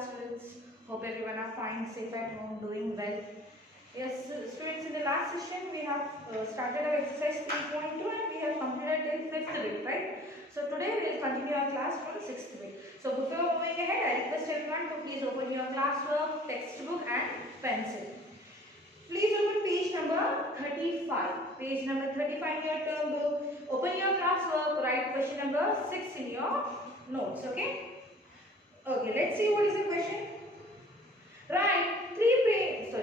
class, students? Hope everyone are fine, safe at home, doing well. Yes, students, in the last session we have started our exercise 3.2 and we have completed till 5th bit, right? So today we will continue our class from 6th bit. So before moving ahead, I request everyone to please open your classwork, textbook and pencil. Please open page number 35. Page number 35 in your term book. Open your classwork, write question number 6 in your notes, okay? Okay, let's see what is the question. Write three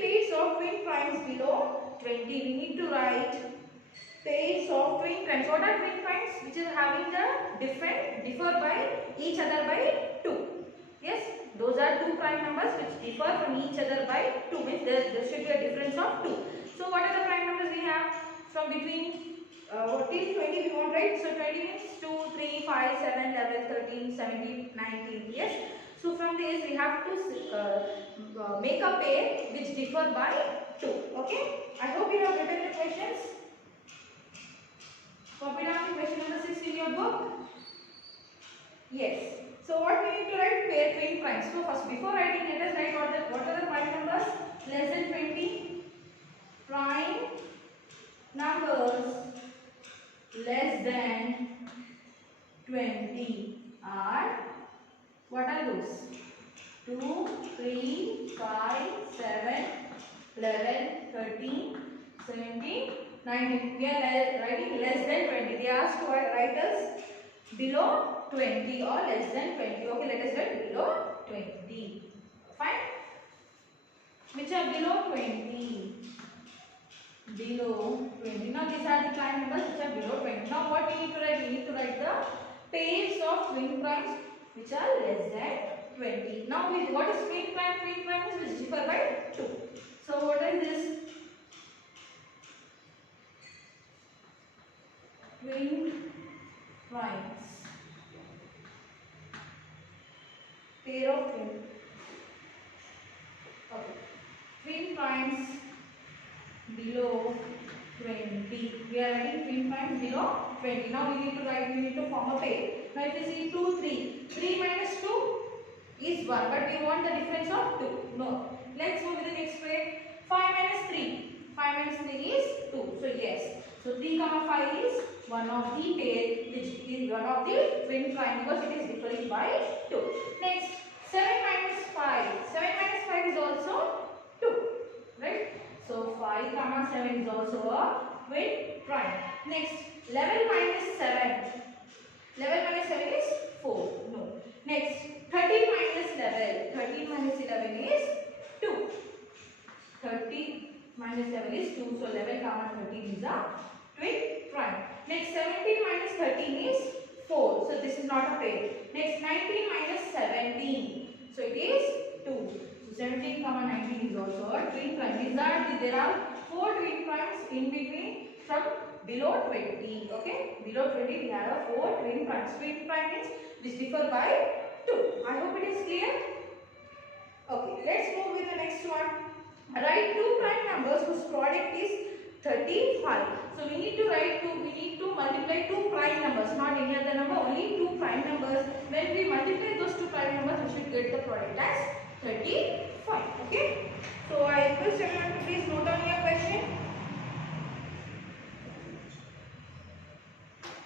pairs of twin primes below 20. We need to write pairs of twin primes. What are twin primes? Which is having the differ by each other by 2. Yes, those are two prime numbers which differ from each other by 2. Means there should be a difference of 2. So what are the prime numbers we have from between till 20 we want, right? So 20 means 2, 3, 5, 7, 11, 13, 17, 19. Yes. So from this we have to make a pair which differ by 2. Okay. I hope you have written the questions. Copy down question number 6 in your book. Yes. So what we need to write? Pair twin primes. So first, before writing, let us write what are the prime numbers less than 20. Prime numbers less than 20 are, what are those? 2, 3, 5, 7, 11, 13, 17, 19. We are writing less than 20. They asked to write us below 20 or less than 20. Okay, let us write below 20. Fine. Which are below 20? Below 20. Now these are the prime numbers which are below 20. Now what we need to write? We need to write the pairs of twin primes which are less than 20. Now what is twin prime? Twin prime is which differ by 2. So what is this? Twin primes. Pair of twin. Okay. Twin primes below 20. We are writing twin primes below 20. Now we need to form a pair. Now if you see 2, 3. 3 minus 2 is 1. But we want the difference of 2. No. Let's move to the next pair. 5 minus 3. 5 minus 3 is 2. So yes. So 3, 5 is one of the pair which is one of the twin prime because it is differing by 2. Next, 7 minus 5. 7 minus 5 is also 2. Right? So 5, 7 is also a twin prime. Next, 11 minus 7. 11 minus 7 is 4. No. Next, 13 minus 11. 13 minus 11 is 2. 30 minus 7 is 2. So 11, 13 is a twin prime. Next, 17 minus 13 is 4. So this is not a pair. Next, 19 minus 17. So it is 2. So 17, 19 is also a twin prime. There are 4 twin primes in between from below 20. Okay, below 20 we have 4 twin primes. Twin prime means which differ by 2. I hope it is clear. Okay, let's move with the next one. Write 2 prime numbers whose product is 35. So we need to multiply 2 prime numbers, not any other number, only 2 prime numbers. When we multiply those 2 prime numbers, we should get the product as 35. Okay. So I request everyone to please note down your question.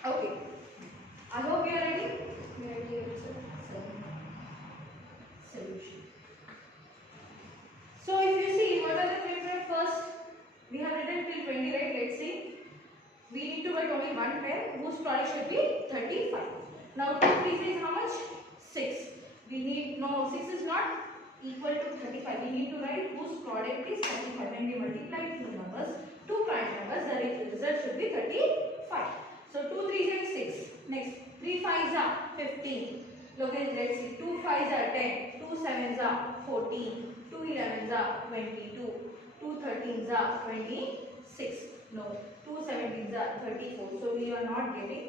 Okay. I hope you are ready. We are ready also. Solution. So if you see, what are the twin first? We have written till 20, right? Let's see. We need to write only one pair whose product should be 35. Now 2, 3 is how much? 6. We need, no, 6 is not equal to 35. We need to write whose product is 35. When we multiply two numbers, 2 prime numbers, the result should be 35. So 2, 3 is 6. Next, 3 5s are 15. Look at, let's see, 2 5s are 10. 2 7s are 14. 2 11s are 22. 2 13s are 26. No, 2 17s are 34. So we are not getting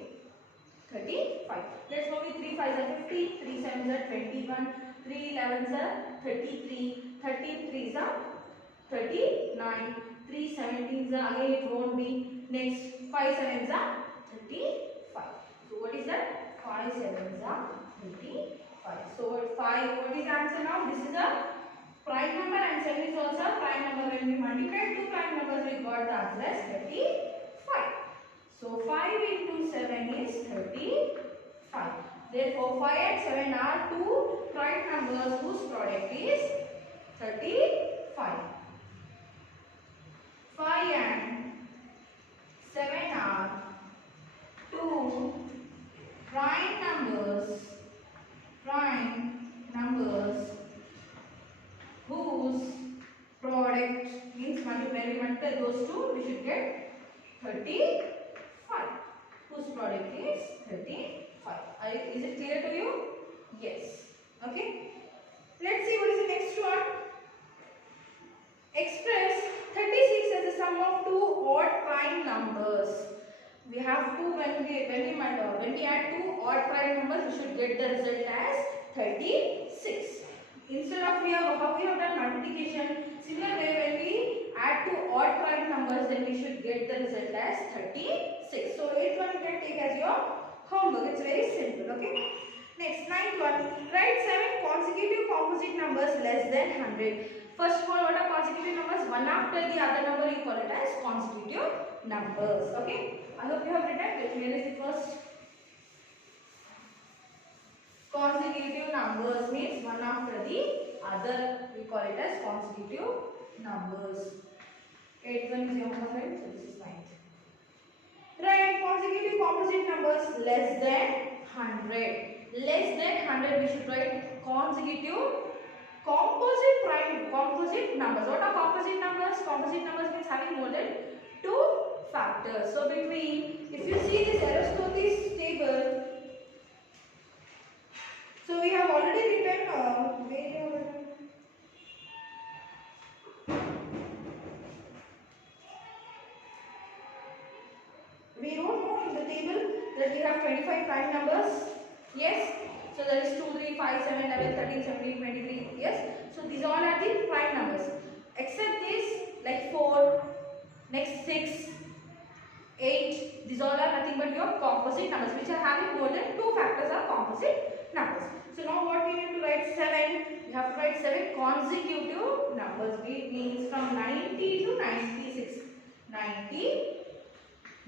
35. Let's go with 3 5s are 50. 3 7s are 21. 3 11s are 33. 13 3s are 39. 3 17s are, again it won't be. Next, 5 7s are 35. So what is that? 5 7s are 35. 5. So 5, what is the answer now? This is a prime number and 7 is also a prime number. When we multiply two prime numbers, we got the answer as 35. So 5 into 7 is 35. Therefore 5 and 7 are two prime numbers whose product is 35. 5 and 7 are two prime numbers whose product means when we multiply those two, we should get 35. Whose product is 35. Is it clear to you? Yes. Okay. Let's see what is the next one. Express 36 as the sum of two odd prime numbers. We have two when we add two odd prime numbers, we should get the result as 36. Instead of how we have done multiplication, similar way when we add two odd prime numbers, then we should get the result as 36. So 8th one you can take as your homework. It's very simple. Okay. Next, 9th one. Write 7 consecutive composite numbers less than 100. First of all, what are consecutive numbers? One after the other number, you call it as consecutive numbers. Okay. I hope you have written. Let me see first. Consecutive numbers means one after the other, we call it as consecutive numbers. 8th one is your homework, so this is 9th. Write consecutive composite numbers less than 100. Less than 100 we should write consecutive composite numbers. What are composite numbers? Composite numbers means having more than two factors. So between, if you see this Aristotle's table, so we have already written we wrote now in the table that we have 25 prime numbers. Yes. So there is 2, 3, 5, 7, 11, 13, 17, 23. Yes. So these all are the prime numbers. Except this, like 4, next 6, 8. These all are nothing but your composite numbers, which are having more than two factors are composite numbers. So now what we need to write 7. We have to write 7 consecutive numbers. It means from 90 to 96. 90,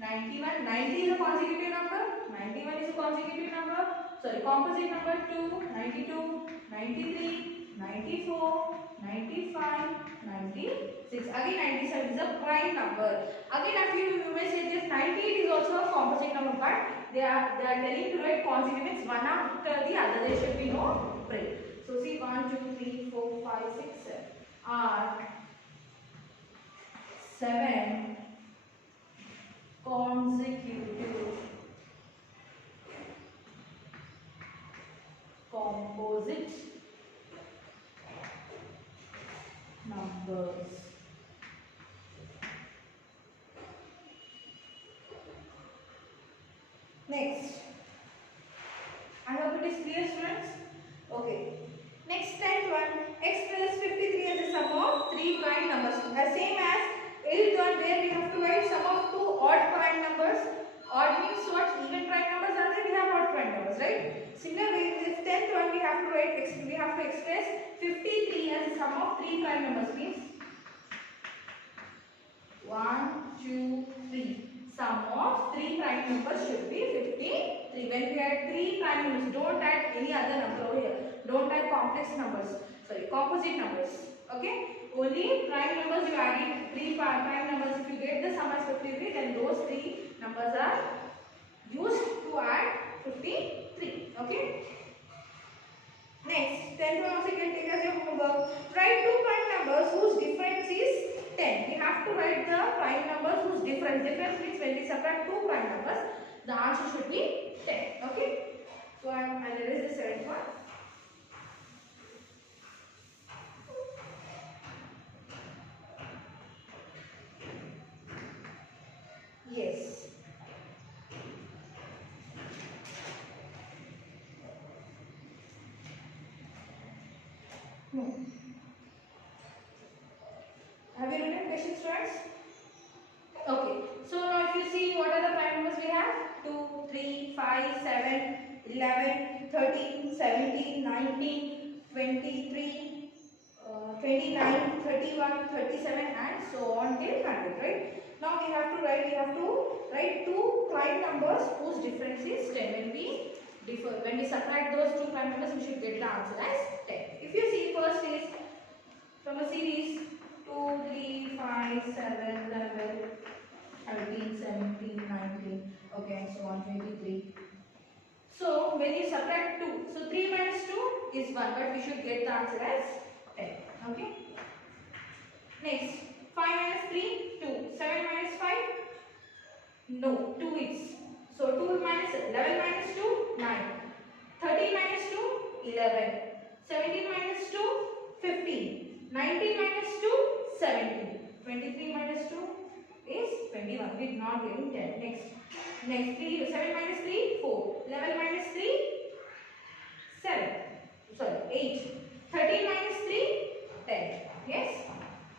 91. 90 is a consecutive number. 91 is a consecutive number. Sorry, composite number 2, 92, 93, 94, 95, 96. Again 97 is a prime number. Again you may say this 98 is also a composite number, but they are telling to write consecutive means one after the other. There should be no break. So see 1, 2, 3, 4, 5, 6, 7 are 7 consecutive composite numbers. Next, I hope it is clear, students. Okay. Next, 10th one. Express 53 as a sum of three prime numbers. As same as 8th one, where we have to write sum of two odd prime numbers. Odd means what? Even prime numbers are there. We have odd prime numbers, right? Similarly, this 10th one we have to express 53 as a sum of three prime numbers. Means 1, 2, 3. Sum of three prime numbers should be 53. When we add three prime numbers, don't add any other number over here. Don't add complex numbers. Sorry, composite numbers. Okay? Only prime numbers you add in. Three prime numbers. If you get the sum as 53, then those three numbers are used to add 53. Okay? Next, 10th one also you can take as your homework. Write two prime numbers whose difference is 10. We have to write the prime numbers whose difference. Difference means when we subtract two prime numbers, the answer should be 10. Okay? So I'll erase the 7th one. Yes. No. Have you written questions, students? Okay. So now if you see what are the prime numbers we have? 2, 3, 5, 7, 11, 13, 17, 19, 23, 29, 31, 37 and so on till 100, right? Now we have to write two prime numbers whose difference is 10. When we subtract those two prime numbers, we should get the answer as 10. If you see, first is from a series 2, 3, 5, 7, 11, 13, 17, 19, okay, and so on, 23. So when you subtract 2, so 3 minus 2 is 1, but we should get the answer as 10. Okay. Next, 5 minus 3, 2. 7 minus 5, no, 2 is. So 2 minus 11 minus 2, 9. 13 minus 2, 11. 17 minus 2, 15. 19 minus 2, 17. 23 minus 2 is 21. We did not getting 10. Next 7 minus 3, 4. 11 minus 3, 7. Sorry, 8. 13 minus 3, 10. Yes?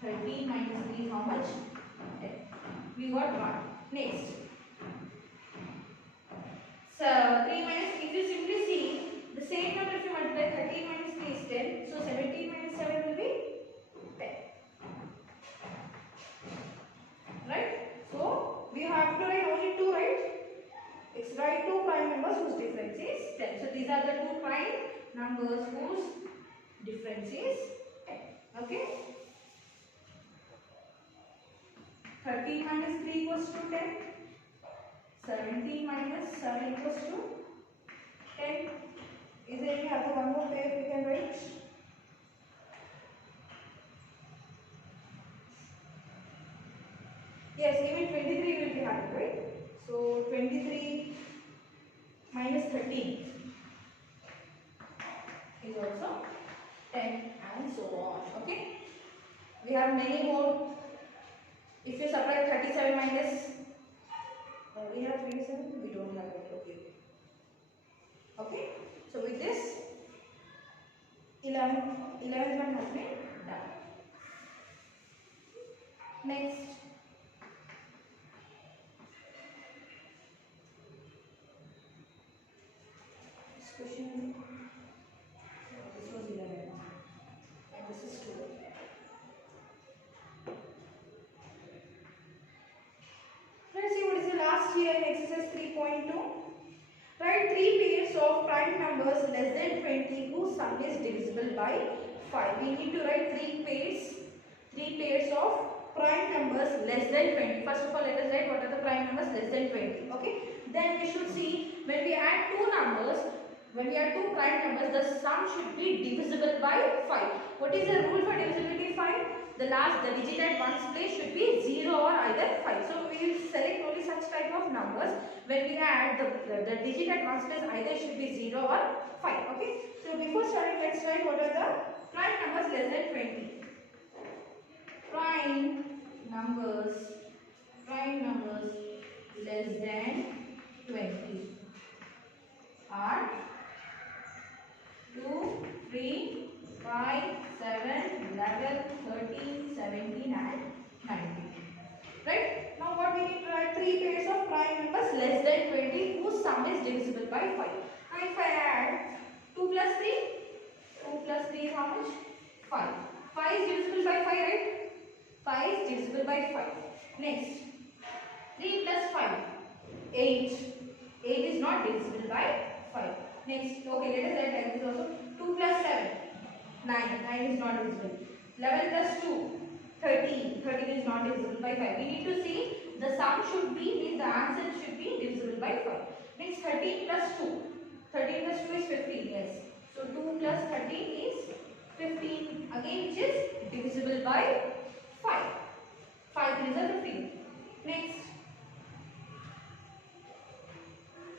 13 minus 3 is how much? 10. We got 1. Next. So 3 minus, if you simply see the same number, if you multiply 13 minus 3 is 10. So 17 minus 7 will be 10. Right? So we have to write only 2, right? It's write two prime numbers whose difference is 10. So these are the two prime numbers whose difference is 10. Okay? 13 minus 3 equals to 10. 17 minus 7 equals to 10. Is there any other one more pair we can write? Yes, even 23 will be having, right? So 23 minus 13 is also 10 and so on. Okay? We have many more. If you subtract 37 minus, we have 27, we don't have it. Okay. Okay? So with this, 11 one has been done. Next. This question, this was 11 and this is 2. Let's see what is the last here in exercise 3.2. Write 3 pairs of prime numbers less than 20 whose sum is divisible by 5. We need to write 3 pairs of prime numbers less than 20. First of all, let us write what are the prime numbers less than 20. Okay. Then we should see when we add two numbers, when we add two prime numbers, the sum should be divisible by 5. What is the rule for divisibility 5? The digit at ones place should be 0 or either 5. So we will select only such type of numbers. When we add the digit at ones place, either should be 0 or 5. Okay. So before starting, let's write what are the prime numbers less than 20. Prime numbers less than 20 are 2, 3, 5, 7, 11, 13, 17 and 19. Right? Now what we need to write 3 pairs of prime numbers less than 20 whose sum is divisible by 5. Now if I add 2 plus 3, 2 plus 3 is how much? 5. 5 is divisible by 5, right? 5 is divisible by 5. Next, 3 plus 5, 8. 8 is not divisible by 5. Next, okay, let us write like this also. 2 plus 7, 9. 9 is not divisible. 11 plus 2, 13. 13 is not divisible by 5. We need to see the sum should be, means the answer should be divisible by 5. Next, 13 plus 2. 13 plus 2 is 15, yes. So 2 plus 13 is 15. Again, which is divisible by 5. 5 3 is 15. Next,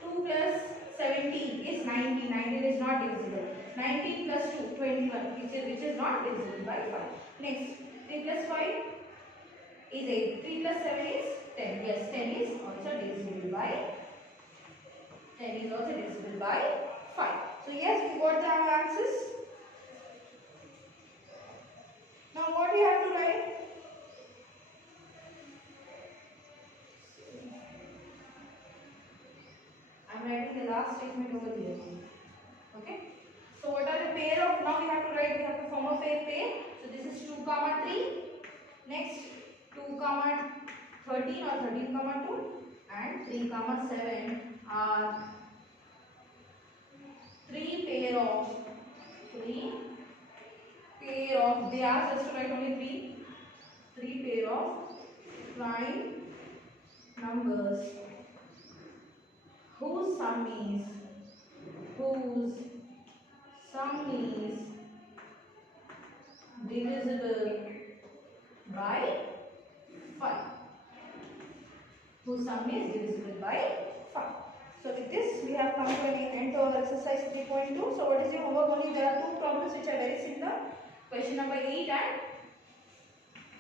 2 plus 17 is 19. 19 is not divisible. 19 plus 2, 21, which is not divisible by 5. Next, 3 plus 5 is 8. 3 plus 7 is 10. Yes, 10 is also divisible by 5. So yes, we got the answers. Now what we have to write? I am writing the last statement over here. Okay. So what are the pair of, now we have to write, we have to form a pair. So this is 2 comma 3. Next 2 comma 13 or 13 comma 2 and 3 comma 7 are 3 pair of, they asked us to write only 3 pair of prime numbers whose sum is divisible by 5. Whose sum is divisible by 5. So with this we have come to an end to our exercise 3.2. So what is your homework? Only there are two problems which are very similar. Question number 8 and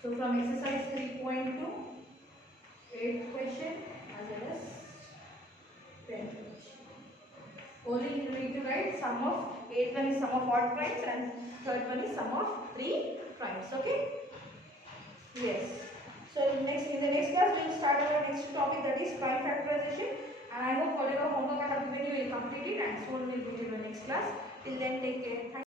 so from exercise 3.2, 8th question as well as 10th question. Only you need to write sum of 8th one is sum of odd primes and third one is sum of 3 primes. Okay? Yes. So in the next class we will start our next topic, that is prime factorization. And I hope whatever homework I have given you will complete it, and soon we will do in the next class. Till then, take care. Thank you.